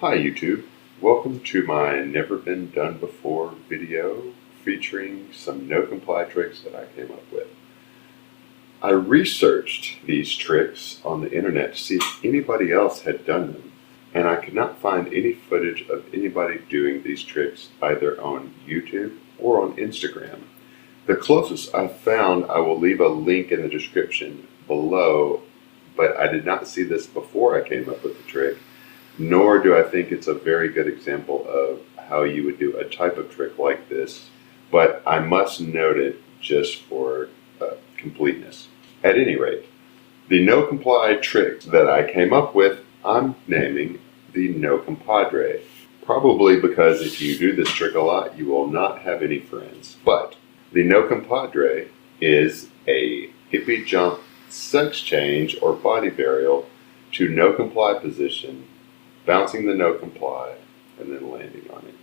Hi YouTube, welcome to my never been done before video featuring some no comply tricks that I came up with. I researched these tricks on the internet to see if anybody else had done them, and I could not find any footage of anybody doing these tricks either on YouTube or on Instagram. The closest I found, I will leave a link in the description below, but I did not see this before I came up with the trick. Nor do I think it's a very good example of how you would do a type of trick like this, but I must note it just for completeness. At any rate, the no comply trick that I came up with, I'm naming the no compadre. Probably because if you do this trick a lot, you will not have any friends. But the no compadre is a hippie jump sex change or body burial to no comply position, bouncing the no comply, and then landing on it.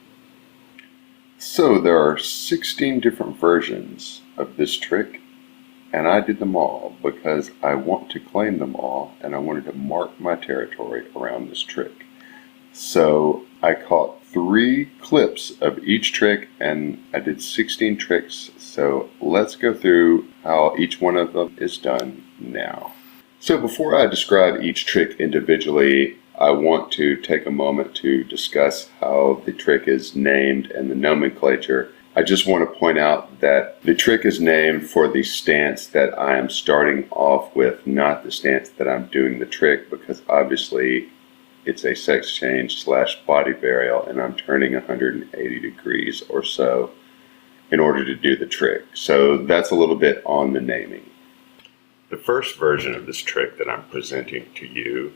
So there are 16 different versions of this trick, and I did them all because I want to claim them all and I wanted to mark my territory around this trick. So I caught 3 clips of each trick and I did 16 tricks, so let's go through how each one of them is done now. So before I describe each trick individually, I want to take a moment to discuss how the trick is named and the nomenclature. I just want to point out that the trick is named for the stance that I am starting off with, not the stance that I'm doing the trick, because obviously it's a sex change / body burial and I'm turning 180 degrees or so in order to do the trick. So that's a little bit on the naming. The first version of this trick that I'm presenting to you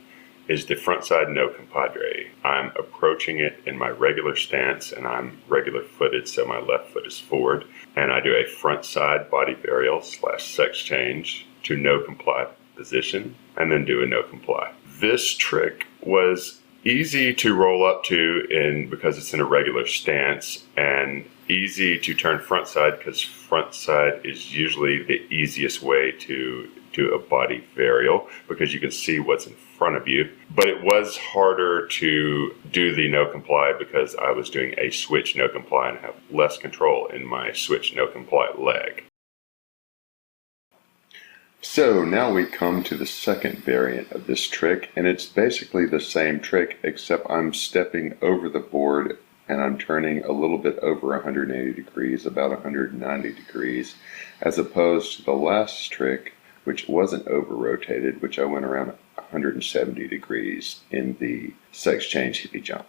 is the frontside no compadre. I'm approaching it in my regular stance and I'm regular footed, so my left foot is forward, and I do a frontside body burial / sex change to no comply position and then do a no comply. This trick was easy to roll up to because it's in a regular stance, and easy to turn frontside because frontside is usually the easiest way to do a body burial because you can see what's in front of you. But it was harder to do the no comply because I was doing a switch no comply and have less control in my switch no comply leg. So now we come to the second variant of this trick, and it's basically the same trick except I'm stepping over the board and I'm turning a little bit over 180 degrees, about 190 degrees, as opposed to the last trick, which wasn't over rotated, which I went around 170 degrees in the sex change hippie jump.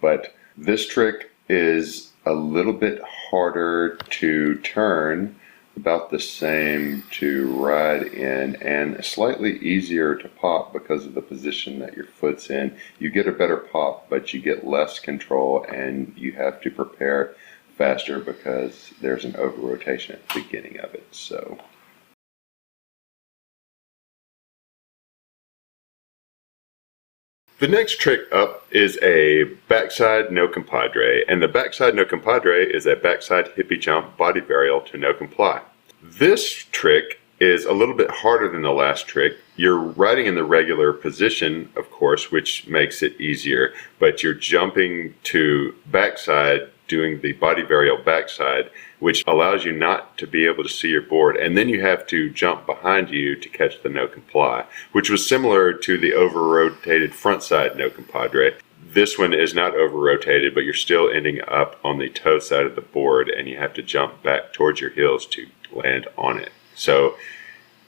But this trick is a little bit harder to turn, about the same to ride in, and slightly easier to pop because of the position that your foot's in. You get a better pop, but you get less control and you have to prepare faster because there's an over rotation at the beginning of it. So the next trick up is a backside no compadre, and the backside no compadre is a backside hippie jump body burial to no comply. This trick is a little bit harder than the last trick. You're riding in the regular position, of course, which makes it easier, but you're jumping to backside, doing the body burial backside, which allows you not to be able to see your board, and then you have to jump behind you to catch the no comply, which was similar to the over rotated frontside no compadre. This one is not over rotated, but you're still ending up on the toe side of the board and you have to jump back towards your heels to land on it. So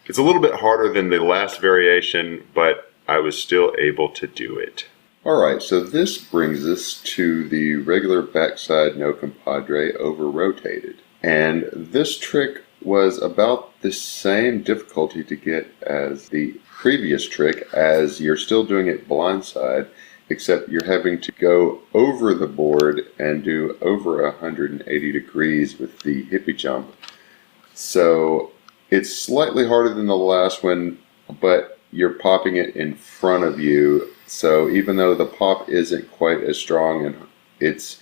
it's a little bit harder than the last variation, but I was still able to do it. Alright, so this brings us to the regular backside no compadre over rotated. And this trick was about the same difficulty to get as the previous trick, as you're still doing it blindside, except you're having to go over the board and do over 180 degrees with the hippie jump. So it's slightly harder than the last one, but you're popping it in front of you. So even though the pop isn't quite as strong, and it's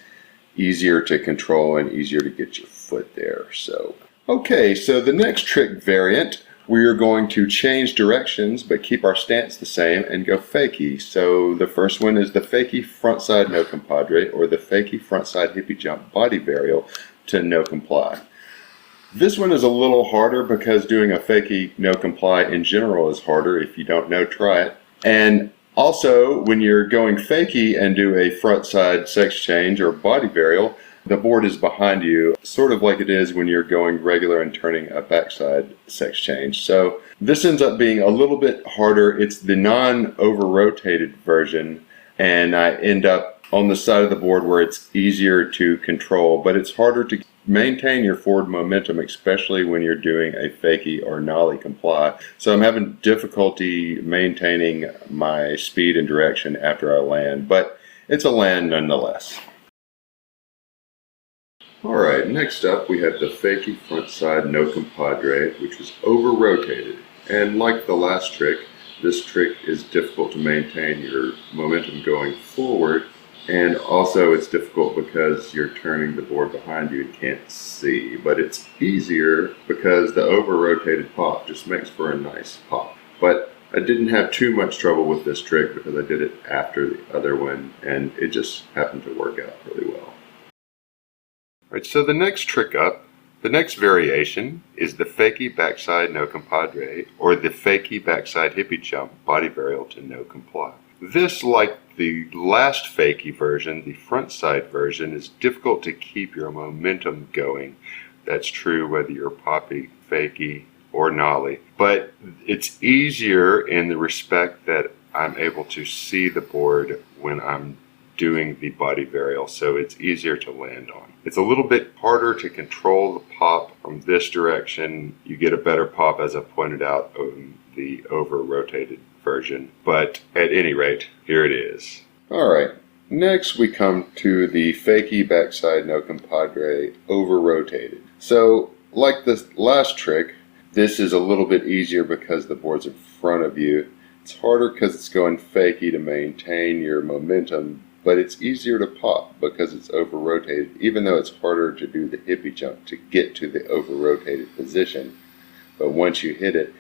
easier to control and easier to get your foot there. So okay, so the next trick variant we are going to change directions but keep our stance the same and go fakie. So the first one is the fakie frontside no compadre, or the fakie frontside hippie jump body varial to no comply. This one is a little harder because doing a fakie no comply in general is harder. If you don't know, try it. And also, when you're going fakie and do a frontside sex change or body varial, the board is behind you, sort of like it is when you're going regular and turning a backside sex change. So this ends up being a little bit harder. It's the non-over-rotated version, and I end up on the side of the board where it's easier to control, but it's harder to maintain your forward momentum, especially when you're doing a fakie or nollie comply. So I'm having difficulty maintaining my speed and direction after I land, but it's a land nonetheless. Alright, next up we have the fakie frontside no compadre, which is over-rotated. And like the last trick, this trick is difficult to maintain your momentum going forward, and also it's difficult because you're turning the board behind you and can't see. But it's easier because the over-rotated pop just makes for a nice pop. But I didn't have too much trouble with this trick because I did it after the other one, and it just happened to work out really well. Alright, so the next trick up, the next variation, is the fakie backside no compadre, or the fakie backside hippie jump body varial to no comply. This, like the last fakie version, the frontside version, is difficult to keep your momentum going. That's true whether you're popping fakie or nollie. But it's easier in the respect that I'm able to see the board when I'm doing the body varial, so it's easier to land on. It's a little bit harder to control the pop from this direction. You get a better pop, as I pointed out, on the over-rotated version. But at any rate, here it is. Alright, next we come to the fakie backside no compadre over-rotated. So, like this last trick, this is a little bit easier because the board's in front of you. It's harder because it's going fakie to maintain your momentum, but it's easier to pop because it's over-rotated, even though it's harder to do the hippie jump to get to the over-rotated position. But once you hit it,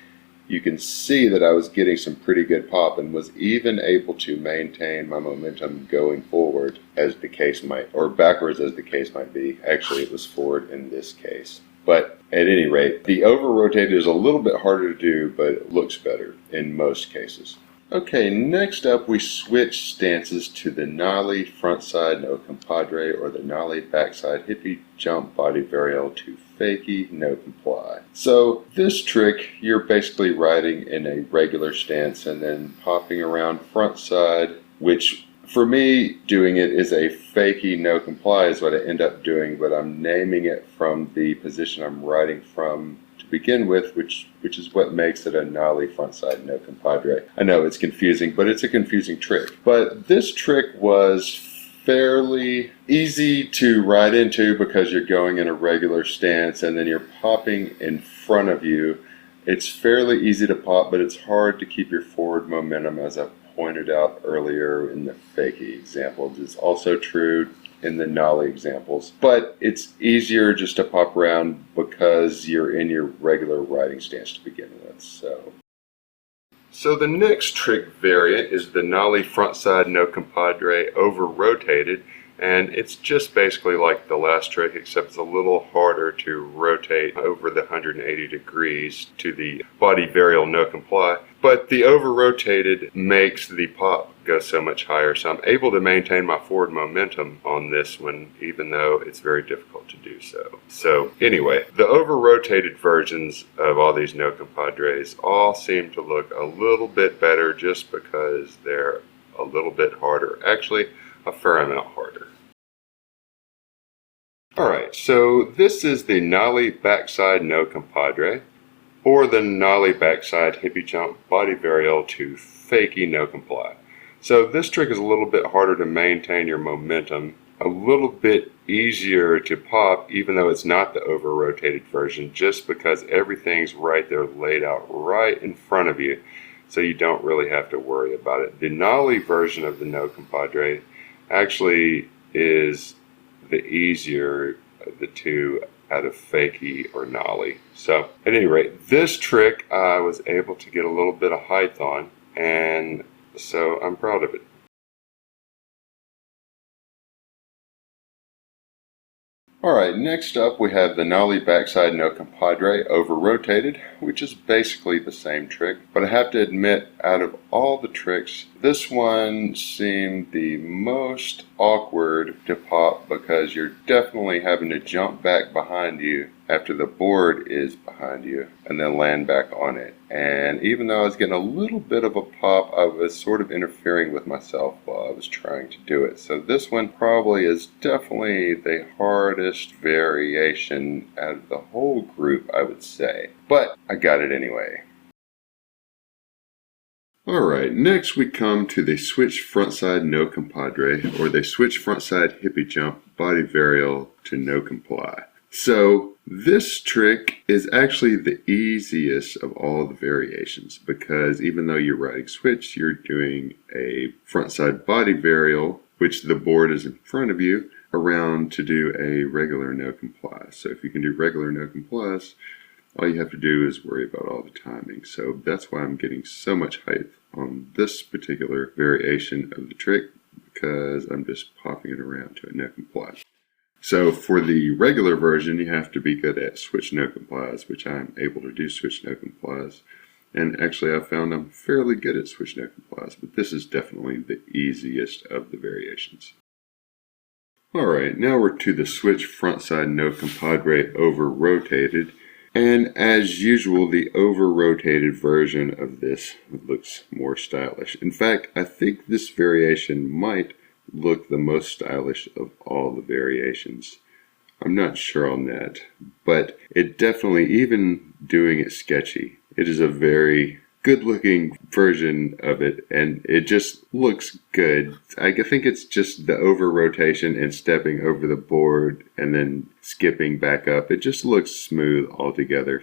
you can see that I was getting some pretty good pop and was even able to maintain my momentum going forward, as the case might, or backwards as the case might be. Actually, it was forward in this case. But at any rate, the over-rotated is a little bit harder to do, but it looks better in most cases. Okay, next up we switch stances to the nollie frontside no compadre, or the nollie backside hippie jump body varial to fakie no comply. So this trick, you're basically riding in a regular stance and then popping around frontside, which for me, doing it is a fakie no comply is what I end up doing, but I'm naming it from the position I'm riding from to begin with, which is what makes it a nollie frontside no compadre. I know it's confusing, but it's a confusing trick. But this trick was fairly easy to ride into because you're going in a regular stance and then you're popping in front of you. It's fairly easy to pop, but it's hard to keep your forward momentum, as I pointed out earlier in the fakie examples. It's also true in the nollie examples, but it's easier just to pop around because you're in your regular riding stance to begin with. So the next trick variant is the nollie frontside no compadre over rotated, and it's just basically like the last trick, except it's a little harder to rotate over the 180 degrees to the body varial no comply. But the over rotated makes the pop go so much higher, so I'm able to maintain my forward momentum on this one, even though it's very difficult to do so. So anyway, the over rotated versions of all these no compadres all seem to look a little bit better just because they're a little bit harder. Actually, a fair amount harder. Alright, so this is the nollie backside no compadre, or the nollie backside hippie jump body varial to fakie no comply. So this trick is a little bit harder to maintain your momentum, a little bit easier to pop, even though it's not the over rotated version, just because everything's right there laid out right in front of you, so you don't really have to worry about it. The nollie version of the no compadre actually is the easier of the two. out of Fakie or Nollie. So at any rate, this trick I was able to get a little bit of height on, and so I'm proud of it. Alright, next up we have the Nollie backside no compadre over rotated, which is basically the same trick, but I have to admit, out of all the tricks, this one seemed the most awkward to pop because you're definitely having to jump back behind you after the board is behind you and then land back on it. And even though I was getting a little bit of a pop, I was sort of interfering with myself while I was trying to do it. So this one probably is definitely the hardest variation out of the whole group, I would say. But I got it anyway. Alright, next we come to the switch frontside no compadre, or the switch frontside hippie jump body varial to no comply. So this trick is actually the easiest of all the variations because even though you're riding switch, you're doing a frontside body varial, which the board is in front of you, around to do a regular no comply. So if you can do regular no complies, all you have to do is worry about all the timing. So that's why I'm getting so much height on this particular variation of the trick, because I'm just popping it around to a no comply. So for the regular version, you have to be good at switch no complies, which I'm able to do switch no complies. And actually I found I'm fairly good at switch no complies, but this is definitely the easiest of the variations. Alright, now we're to the switch frontside no compadre over rotated. And as usual, the over-rotated version of this looks more stylish. In fact, I think this variation might look the most stylish of all the variations. I'm not sure on that, but it definitely, even doing it sketchy, it is a very good looking version of it, and it just looks good. I think it's just the over rotation and stepping over the board and then skipping back up. It just looks smooth altogether.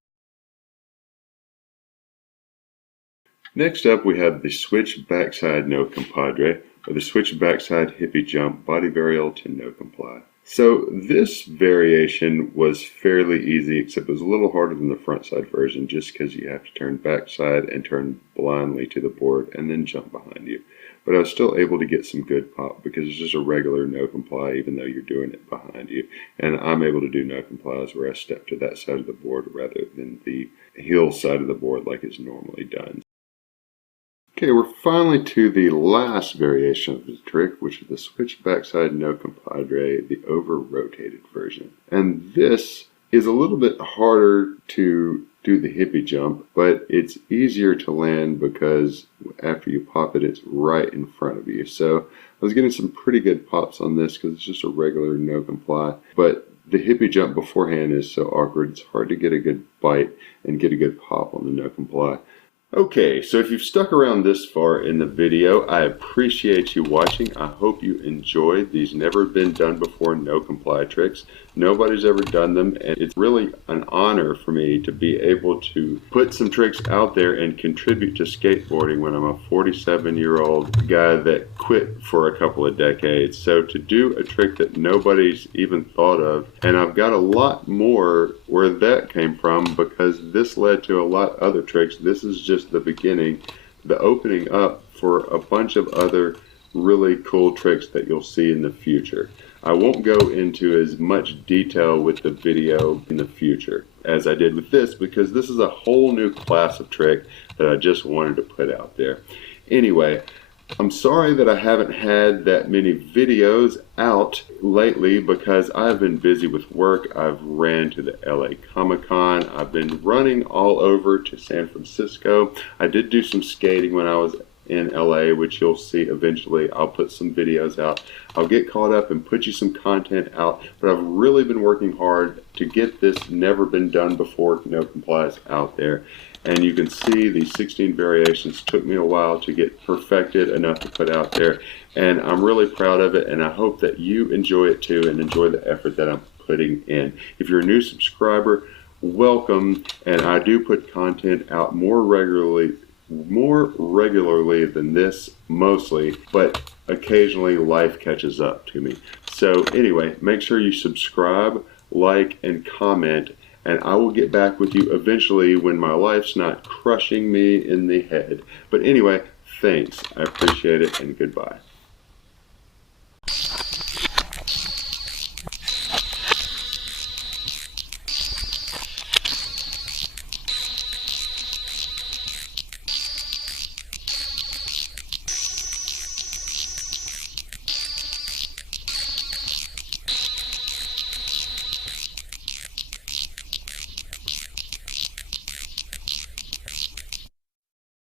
Next up we have the switch backside no compadre, or the switch backside hippie jump body varial to no comply. So this variation was fairly easy, except it was a little harder than the frontside version just because you have to turn backside and turn blindly to the board and then jump behind you. But I was still able to get some good pop because it's just a regular no comply even though you're doing it behind you. And I'm able to do no complies where I step to that side of the board rather than the heel side of the board like it's normally done. Okay, we're finally to the last variation of the trick, which is the switch backside no compadre, the over-rotated version. And this is a little bit harder to do the hippie jump, but it's easier to land because after you pop it, it's right in front of you. So I was getting some pretty good pops on this because it's just a regular no comply. But the hippie jump beforehand is so awkward, it's hard to get a good bite and get a good pop on the no comply. Okay, so if you've stuck around this far in the video, I appreciate you watching. I hope you enjoyed these never been done before no comply tricks. Nobody's ever done them, and it's really an honor for me to be able to put some tricks out there and contribute to skateboarding when I'm a 47-year-old guy that quit for a couple of decades. So to do a trick that nobody's even thought of, and I've got a lot more where that came from because this led to a lot of other tricks. This is just the beginning, the opening up for a bunch of other really cool tricks that you'll see in the future. I won't go into as much detail with the video in the future as I did with this because this is a whole new class of trick that I just wanted to put out there. Anyway, I'm sorry that I haven't had that many videos out lately because I've been busy with work. I've ran to the LA Comic-Con. I've been running all over to San Francisco. I did do some skating when I was in LA, which you'll see eventually. I'll put some videos out. I'll get caught up and put you some content out, but I've really been working hard to get this never been done before no complies out there. And you can see these 16 variations took me a while to get perfected enough to put out there. And I'm really proud of it, and I hope that you enjoy it too and enjoy the effort that I'm putting in. If you're a new subscriber, welcome, and I do put content out more regularly than this mostly, but occasionally life catches up to me. So anyway, make sure you subscribe, like, and comment, and I will get back with you eventually when my life's not crushing me in the head. But anyway, thanks. I appreciate it, and goodbye.